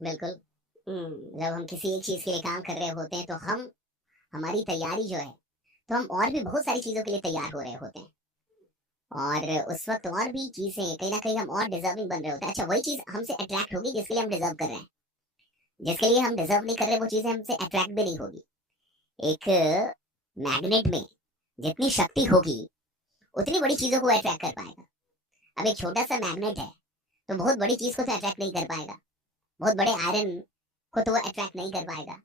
बिल्कुल। हम्म। जब हम किसी एक चीज के लिए काम कर रहे होते हैं तो हम हमारी तैयारी जो है, तो हम और भी बहुत सारी चीजों के लिए तैयार हो रहे होते हैं, और उस वक्त और भी चीजें कहीं ना कहीं हम और डिजर्विंग बन रहे होते हैं। अच्छा, वही चीज हमसे अट्रैक्ट होगी जिसके लिए हम डिजर्व कर रहे हैं। जिसके लिए हम डिजर्व नहीं कर रहे वो चीजें हमसे अट्रैक्ट भी नहीं होगी। एक मैग्नेट में जितनी शक्ति होगी उतनी बड़ी चीजों को अट्रैक्ट कर पाएगा। अब एक छोटा सा मैग्नेट है तो बहुत बड़ी चीज को तो अट्रैक्ट नहीं कर पाएगा, बहुत बड़े आयरन को तो वो अट्रैक्ट नहीं कर पाएगा,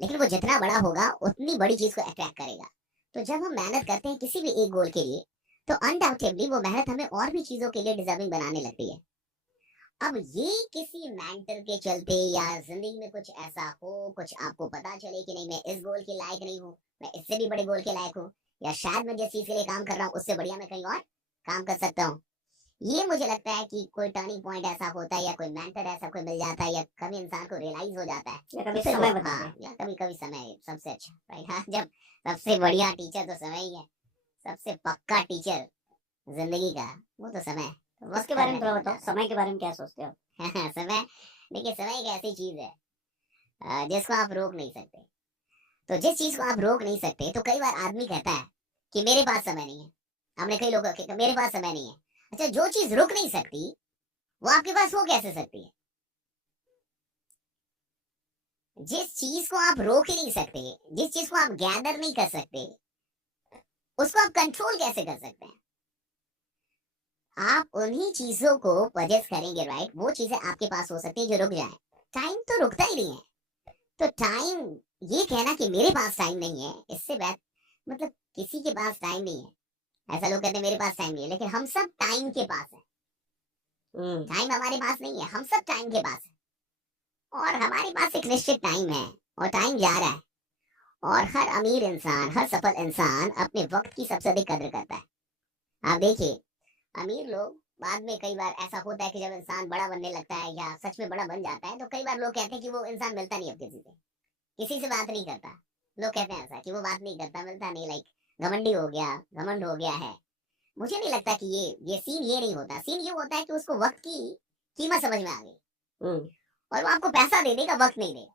लेकिन वो जितना बड़ा होगा उतनी बड़ी चीज को अट्रैक्ट करेगा। तो जब हम मेहनत करते हैं किसी भी एक गोल के लिए, तो अनडाउटेबली वो मेहनत हमें और भी चीजों के लिए डिजर्विंग बनाने लगती है। अब ये किसी मेंटर के चलते या जिंदगी में कुछ ऐसा हो, कुछ आपको पता चले कि नहीं मैं इस गोल के लायक नहीं हूँ, मैं इससे भी बड़े गोल के लायक हूँ, या शायद मैं जिस चीज के लिए काम कर रहा हूँ उससे बढ़िया मैं कहीं और काम कर सकता हूँ। ये मुझे लगता है कि कोई टर्निंग पॉइंट ऐसा होता है, या कोई मेंटर ऐसा कोई मिल जाता है, या कभी इंसान को रियलाइज हो जाता है, या तो कभी फिर वो समय बता दे। हाँ, या कभी कभी समय सबसे अच्छा राइट। हाँ, जब सबसे बढ़िया टीचर तो समय ही है, सबसे पक्का टीचर जिंदगी का वो तो समय है। तो वक्त इसके का बारे में मैटर थोड़ा हो बताओ, जाता समय के बारे में क्या सोचते हो? है। समय, देखिए समय एक ऐसी चीज है जिसको आप रोक नहीं सकते। तो जिस चीज को आप रोक नहीं सकते, तो कई बार आदमी कहता है कि मेरे पास समय नहीं है। हमने कई लोगों के मेरे पास समय नहीं है। अच्छा, जो चीज रुक नहीं सकती वो आपके पास हो कैसे सकती है? जिस चीज को आप रोक ही नहीं सकते, जिस चीज को आप गैदर नहीं कर सकते, उसको आप कंट्रोल कैसे कर सकते हैं? आप उन्हीं चीजों को पजेस करेंगे, राइट? वो चीजें आपके पास हो सकती है जो रुक जाए। टाइम तो रुकता ही नहीं है। तो टाइम, ये कहना कि मेरे पास टाइम नहीं है, इससे बात मतलब किसी के पास टाइम नहीं है। ऐसा लोग कहते हैं मेरे पास टाइम नहीं है, लेकिन हम सब टाइम के पास है। हम्म। टाइम हमारे पास नहीं है, हम सब टाइम के पास है। और हमारे पास एक निश्चित टाइम है, और टाइम जा रहा है। और हर अमीर इंसान, हर सफल इंसान अपने वक्त की सबसे अधिक कद्र करता है। आप देखिए, अमीर लोग बाद में कई बार ऐसा होता है कि जब इंसान बड़ा बनने लगता है या सच में बड़ा बन जाता है, तो कई बार लोग कहते हैं कि वो इंसान मिलता नहीं अब किसी से बात नहीं करता। लोग कहते हैं ऐसा कि वो बात नहीं करता, मिलता नहीं, लाइक घमंडी हो गया, घमंड हो गया है। मुझे नहीं लगता कि ये सीन ये नहीं होता। सीन ये होता है कि उसको वक्त की कीमत समझ में आ गई, हम्म। और वो आपको पैसा दे देगा, वक्त नहीं देगा।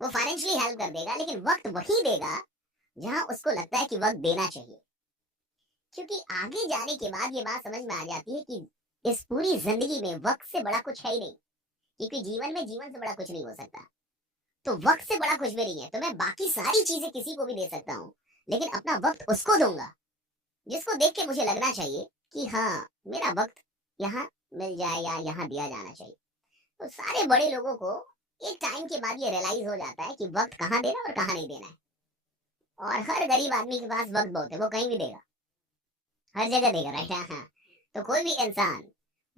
वो फाइनेंशियली हेल्प कर देगा, लेकिन वक्त वही देगा जहां उसको लगता है कि वक्त देना चाहिए। क्योंकि आगे जाने के बाद ये बात समझ में आ जाती है कि इस पूरी जिंदगी में वक्त से बड़ा कुछ है ही नहीं। क्योंकि जीवन में जीवन से बड़ा कुछ नहीं हो सकता, तो वक्त से बड़ा कुछ भी नहीं है। तो मैं बाकी सारी चीजें किसी को भी दे सकता हूँ, लेकिन अपना वक्त उसको दूंगा जिसको देख के मुझे लगना चाहिए कि हाँ, मेरा वक्त यहाँ मिल जाए या यहाँ दिया जाना चाहिए। तो सारे बड़े लोगों को एक टाइम के बाद ये रियलाइज हो जाता है कि वक्त कहाँ देना और कहाँ नहीं देना है। और हर गरीब आदमी के पास वक्त बहुत है, वो कहीं भी देगा, हर जगह देगा, राइट? हाँ हाँ। तो कोई भी इंसान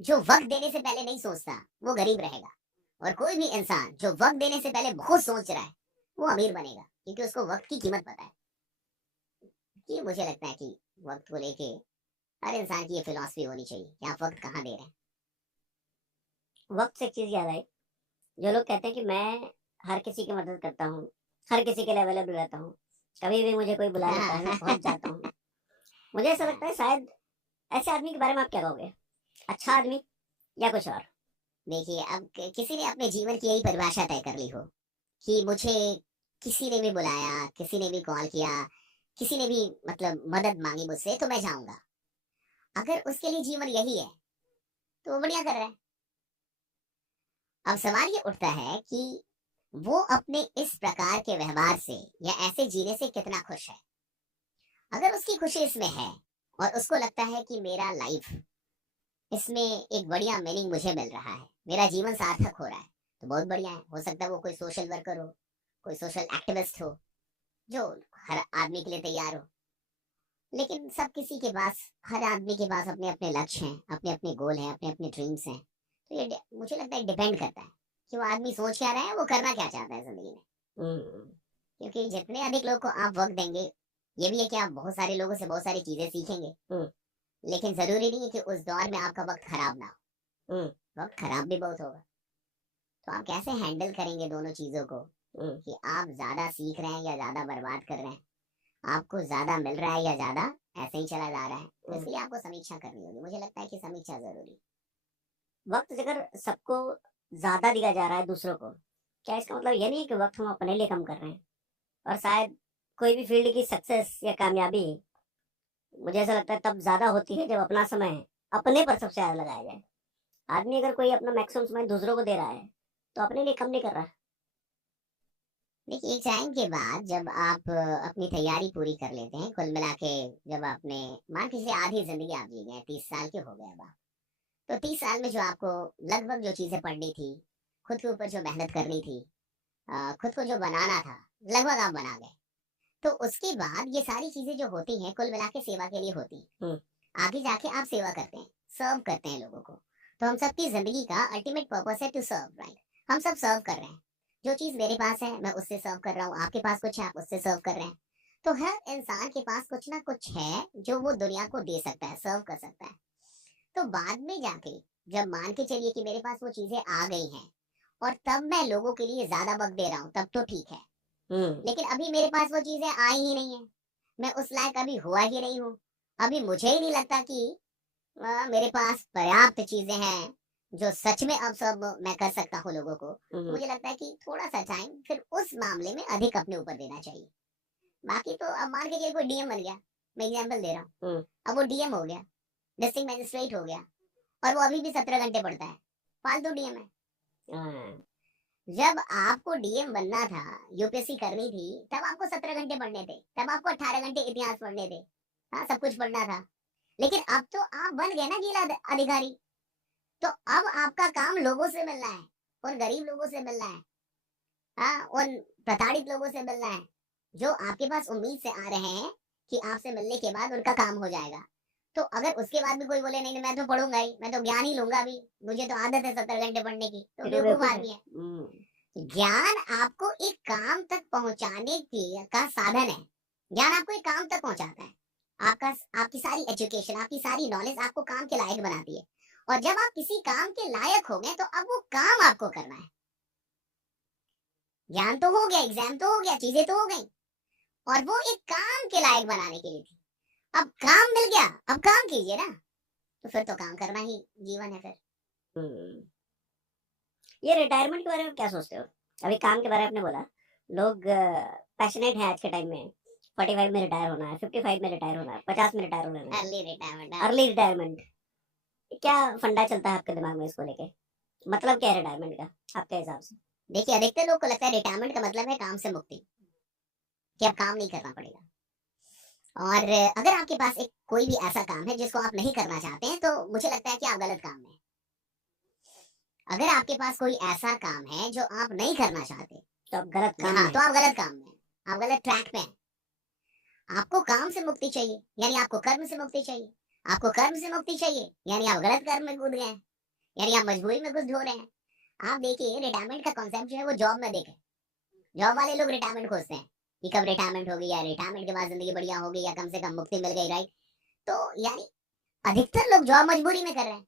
जो वक्त देने से पहले नहीं सोचता, वो गरीब रहेगा। और कोई भी इंसान जो वक्त देने से पहले बहुत सोच रहा है, वो अमीर बनेगा, क्योंकि उसको वक्त की कीमत पता है। ये मुझे लगता है कि वक्त को लेके हर इंसान की ये फिलॉसफी होनी चाहिए कि आप वक्त कहाँ दे रहे हैं। वक्त से एक चीज याद आई। जो लोग कहते हैं कि मैं हर किसी की मदद करता हूँ, हर किसी के लिए अवेलेबल रहता हूँ, कभी भी मुझे कोई बुला लेता है मैं पहुंच जाता हूँ, मुझे ऐसा लगता है शायद ऐसे आदमी के बारे में आप क्या कहोगे? अच्छा आदमी या कुछ और? देखिए, अब किसी ने अपने जीवन की यही परिभाषा तय कर ली हो कि मुझे किसी ने भी बुलाया, किसी ने भी कॉल किया, किसी ने भी मतलब मदद मांगी मुझसे, तो मैं जाऊंगा। अगर उसके लिए जीवन यही है तो वो बढ़िया कर रहा है। अब सवाल ये उठता है कि वो अपने इस प्रकार के व्यवहार से या ऐसे जीने से कितना खुश है। अगर उसकी खुशी इसमें है और उसको लगता है कि मेरा लाइफ, इसमें एक बढ़िया मीनिंग मुझे मिल रहा है, मेरा जीवन सार्थक हो रहा है, तो बहुत बढ़िया है। हो सकता है वो कोई सोशल वर्कर हो, कोई सोशल एक्टिविस्ट हो, जो हर आदमी के लिए तैयार हो। लेकिन सब किसी के पास, हर आदमी के पास अपने अपने लक्ष्य हैं, अपने अपने गोल हैं, अपने अपने ड्रीम्स हैं। तो ये मुझे लगता है डिपेंड करता है कि वो आदमी सोच क्या रहा है, वो करना क्या चाहता है जिंदगी में। हम्म। क्योंकि जितने अधिक लोग को आप वक्त देंगे, ये भी है कि आप बहुत सारे लोगों से बहुत सारी चीजें सीखेंगे। हम्म। लेकिन जरूरी नहीं है कि उस दौर में आपका वक्त खराब ना हम्म। हो, वक्त खराब भी बहुत होगा। तो आप कैसे हैंडल करेंगे दोनों चीजों को, हम्म। कि आप ज्यादा सीख रहे हैं या ज्यादा बर्बाद कर रहे हैं, आपको ज्यादा मिल रहा है या ज्यादा ऐसे ही चला जा रहा है। तो इसके लिए आपको समीक्षा करनी होगी। मुझे लगता है कि समीक्षा जरूरी। वक्त अगर सबको ज्यादा दिया जा रहा है दूसरों को, क्या इसका मतलब ये नहीं है कि वक्त हम अपने लिए कम कर रहे हैं? और शायद कोई भी फील्ड की सक्सेस या कामयाबी, मुझे ऐसा लगता है तब ज्यादा होती है जब अपना समय अपने पर सबसे ज्यादा लगाया जाए। आदमी अगर कोई अपना मैक्सिमम समय दूसरों को दे रहा है तो अपने लिए कम नहीं कर रहा। देखिए, एक टाइम के बाद जब आप अपनी तैयारी पूरी कर लेते हैं, कुल मिला के जब आपने मान के चलिए आधी जिंदगी आप जी गए, 30 साल के हो गए अब आप, तो 30 साल में जो आपको लगभग जो चीजें पढ़नी थी, खुद के ऊपर जो मेहनत करनी थी, खुद को जो बनाना था, लगभग आप बना गए। तो उसके बाद ये सारी चीजें जो होती हैं कुल मिला के सेवा के लिए होती हैं। हम्म। आगे जाके आप सेवा करते हैं, सर्व करते हैं लोगों को। तो हम सबकी जिंदगी का अल्टीमेट पर्पस है टू सर्व, राइट? हम सब सर्व कर रहे हैं। जो चीज मेरे पास है मैं उससे सर्व कर रहा हूँ, आपके पास कुछ है आप उससे सर्व कर रहे हैं। तो हर इंसान के पास कुछ ना कुछ है जो वो दुनिया को दे सकता है, सर्व कर सकता है। तो बाद में जाके जब मान के चलिए कि मेरे पास वो चीजें आ गई हैं और तब मैं लोगों के लिए ज्यादा वक्त दे रहा हूँ, तब तो ठीक है। लेकिन अभी मेरे पास वो चीजें आई ही नहीं है, मैं उस लायक अभी हुआ ही नहीं हूँ। अभी मुझे ही नहीं लगता कि मेरे पास पर्याप्त चीजें हैं जो सच में अब सब मैं कर सकता हूँ लोगों को। तो मुझे लगता है कि थोड़ा सा टाइम फिर उस मामले में अधिक अपने ऊपर देना चाहिए। बाकी तो अब मान के चलिए कोई डीएम बन गया, मैं एग्जाम्पल दे रहा हूँ, अब वो डीएम हो गया, डिस्ट्रिक्ट मजिस्ट्रेट हो गया, और वो अभी भी 17 घंटे पढ़ता है, फालतू डीएम है। जब आपको डीएम बनना था, यूपीएससी करनी थी, तब आपको 17 घंटे पढ़ने थे, तब आपको 18 घंटे इतिहास पढ़ने थे, हाँ सब कुछ पढ़ना था। लेकिन अब तो आप बन गए ना जिला अधिकारी, तो अब आपका काम लोगों से मिलना है, उन गरीब लोगों से मिलना है, हाँ उन प्रताड़ित लोगों से मिलना है, जो आपके पास उम्मीद से आ रहे हैं कि आपसे मिलने के बाद उनका काम हो जाएगा। तो अगर उसके बाद भी कोई बोले नहीं नहीं मैं तो पढ़ूंगा ही, मैं तो ज्ञान ही लूंगा अभी, मुझे तो आदत है 70 घंटे पढ़ने की, तो फिर वो बेवकूफ बेवकूफ है। आदमी है। ज्ञान आपको एक काम तक पहुंचाने की का साधन है। ज्ञान आपको एक काम तक पहुंचाता है। आपका आपकी सारी एजुकेशन, आपकी सारी नॉलेज आपको काम के लायक बनाती है। और जब आप किसी काम के लायक हो गए तो अब वो काम आपको करना है। ज्ञान तो हो गया, एग्जाम तो हो गया, चीजें तो हो गई, और वो एक काम के लायक बनाने के लिए थी। अब काम मिल गया, अब काम कीजिए ना, तो फिर तो काम करना ही जीवन है फिर। ये रिटायरमेंट के बारे में क्या सोचते हो? अभी काम के बारे में आपने बोला, लोग पैशनेट है आज के टाइम में, 45 में रिटायर होना है, 55 में रिटायर होना है, 50 में रिटायर होना है, अर्ली रिटायरमेंट। Early retirement. क्या फंडा चलता है आपके दिमाग में इसको लेके? मतलब क्या है रिटायरमेंट का आपके हिसाब से? देखिए, अधिकतर लोग को लगता है रिटायरमेंट का मतलब है काम से मुक्ति, कि अब काम नहीं करना पड़ेगा। और अगर आपके पास एक कोई भी ऐसा काम है जिसको आप नहीं करना चाहते हैं, तो मुझे लगता है कि आप गलत काम में हैं। अगर आपके पास कोई ऐसा काम है जो आप नहीं करना चाहते, तो आप गलत काम हाँ में तो आप गलत काम में हैं, आप गलत ट्रैक पे हैं। आपको काम से मुक्ति चाहिए यानी आपको कर्म से मुक्ति चाहिए, आपको कर्म से मुक्ति चाहिए यानी आप गलत कर्म में कूद गए हैं, यानी आप मजबूरी में कुछ ढो रहे हैं। आप देखिए, रिटायरमेंट का कॉन्सेप्ट जो है वो जॉब में देखे, जॉब वाले लोग रिटायरमेंट खोजते हैं कि कब रिटायरमेंट होगी, या रिटायरमेंट के बाद जिंदगी बढ़िया होगी, या कम से कम मुक्ति मिल गई, राइट? तो यानी अधिकतर लोग जॉब मजबूरी में कर रहे हैं।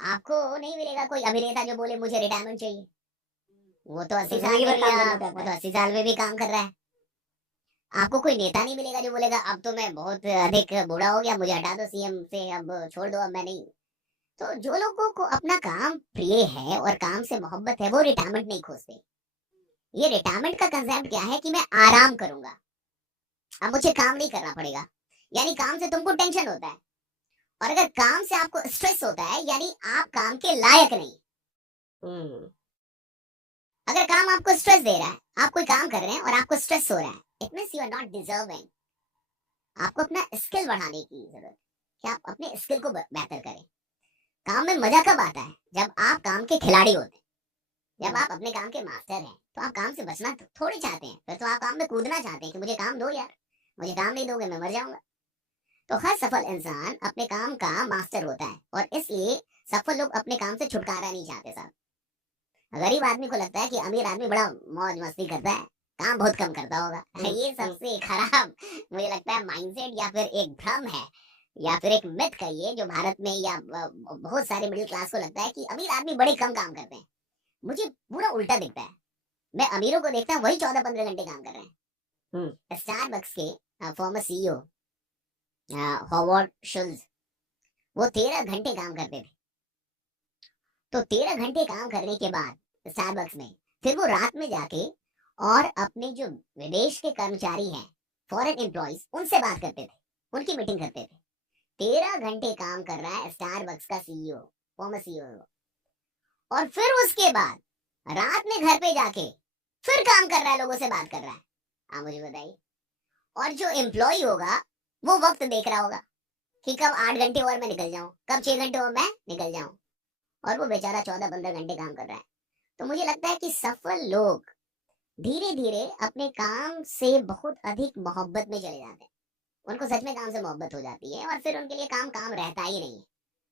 आपको नहीं मिलेगा कोई अभिनेता जो बोले मुझे रिटायरमेंट चाहिए, वो तो तो 80 साल जिंदगी में भर भी काम करना वो चाहता तो है। 80 साल में भी काम कर रहा है। आपको कोई नेता नहीं मिलेगा जो बोलेगा अब तो मैं बहुत अधिक बूढ़ा हो गया, मुझे हटा दो सीएम से, अब छोड़ दो, अब मैं नहीं। तो जो लोगों को अपना काम प्रिय है और काम से मोहब्बत है, वो रिटायरमेंट नहीं खोजते। ये रिटायरमेंट का कंसेप्ट क्या है कि मैं आराम करूंगा, अब मुझे काम नहीं करना पड़ेगा। यानी काम से तुमको टेंशन होता है, और अगर काम से आपको स्ट्रेस होता है यानी आप काम के लायक नहीं। अगर काम आपको स्ट्रेस दे रहा है, आप कोई काम कर रहे हैं और आपको स्ट्रेस हो रहा है, it means you are not deserving. आपको अपना स्किल बढ़ाने की जरूरत है कि आप अपने स्किल को बेहतर करें। काम में मजा कब आता है? जब आप काम के खिलाड़ी होते हैं, जब आप अपने काम के मास्टर हैं, तो आप काम से बचना थोड़ी चाहते हैं, फिर तो आप काम में कूदना चाहते हैं कि मुझे काम दो यार, मुझे काम नहीं दोगे मैं मर जाऊंगा। तो हर सफल इंसान अपने काम का मास्टर होता है, और इसलिए सफल लोग अपने काम से छुटकारा नहीं चाहते साहब। गरीब आदमी को लगता है कि अमीर आदमी बड़ा मौज मस्ती करता है, काम बहुत कम करता होगा। ये सबसे खराब मुझे लगता है माइंडसेट, या फिर एक भ्रम है, या फिर एक मिथ कहिए, जो भारत में या बहुत सारे मिडिल क्लास को लगता है कि अमीर आदमी बड़े कम काम करते हैं। मुझे पूरा उल्टा दिखता है। मैं अमीरों को देखता हूँ वही 14-15 घंटे काम कर रहे हैं। स्टारबक्स के फॉर्मर सीईओ हॉवर्ड शुल्ज, वो 13 घंटे काम करते थे। तो 13 घंटे काम करने के बाद स्टारबक्स में फिर वो रात में जाके और अपने जो विदेश के कर्मचारी हैं, फॉरेन एम्प्लॉइज, उनसे बात करते थे, उनकी मीटिंग करते थे। 13 घंटे काम कर रहा है स्टारबक्स का सीईओ, फॉर्मर सीईओ, और फिर उसके बाद रात में घर पे जाके फिर काम कर रहा है, लोगों से बात कर रहा है। आप मुझे बताइए। और जो एम्प्लॉय होगा वो वक्त देख रहा होगा कि कब 8 घंटे और मैं निकल जाऊं, कब 6 घंटे और मैं निकल जाऊं, और वो बेचारा 14-15 घंटे काम कर रहा है। तो मुझे लगता है कि सफल लोग धीरे धीरे अपने काम से बहुत अधिक मोहब्बत में चले जाते हैं। उनको सच में काम से मोहब्बत हो जाती है और फिर उनके लिए काम काम रहता ही नहीं है,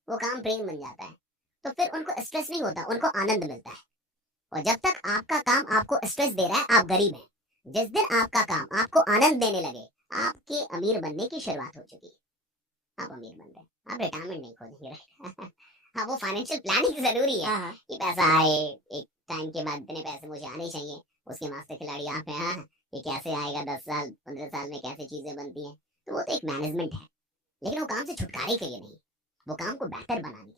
वो काम प्रेम बन जाता है। तो फिर उनको स्ट्रेस नहीं होता, उनको आनंद मिलता है। और जब तक आपका काम आपको स्ट्रेस दे रहा है, आप गरीब हैं। जिस दिन आपका काम आपको आनंद देने लगे, आपके अमीर बनने की शुरुआत हो चुकी है। आप अमीर बन रहे हैं, आप रिटायरमेंट नहीं खोजेंगे, राइट? हाँ, वो फाइनेंशियल प्लानिंग जरूरी है हाँ हाँ कि पैसा आए, एक टाइम के बाद इतने पैसे मुझे आने चाहिए। उसके मास्टर खिलाड़ी आप हैं, हाँ, ये कैसे आएगा, 10 साल 15 साल में कैसे चीजें बनती हैं। तो वो तो एक मैनेजमेंट है, लेकिन वो काम से छुटकारे के लिए नहीं, वो काम को बेहतर बनाने के लिए।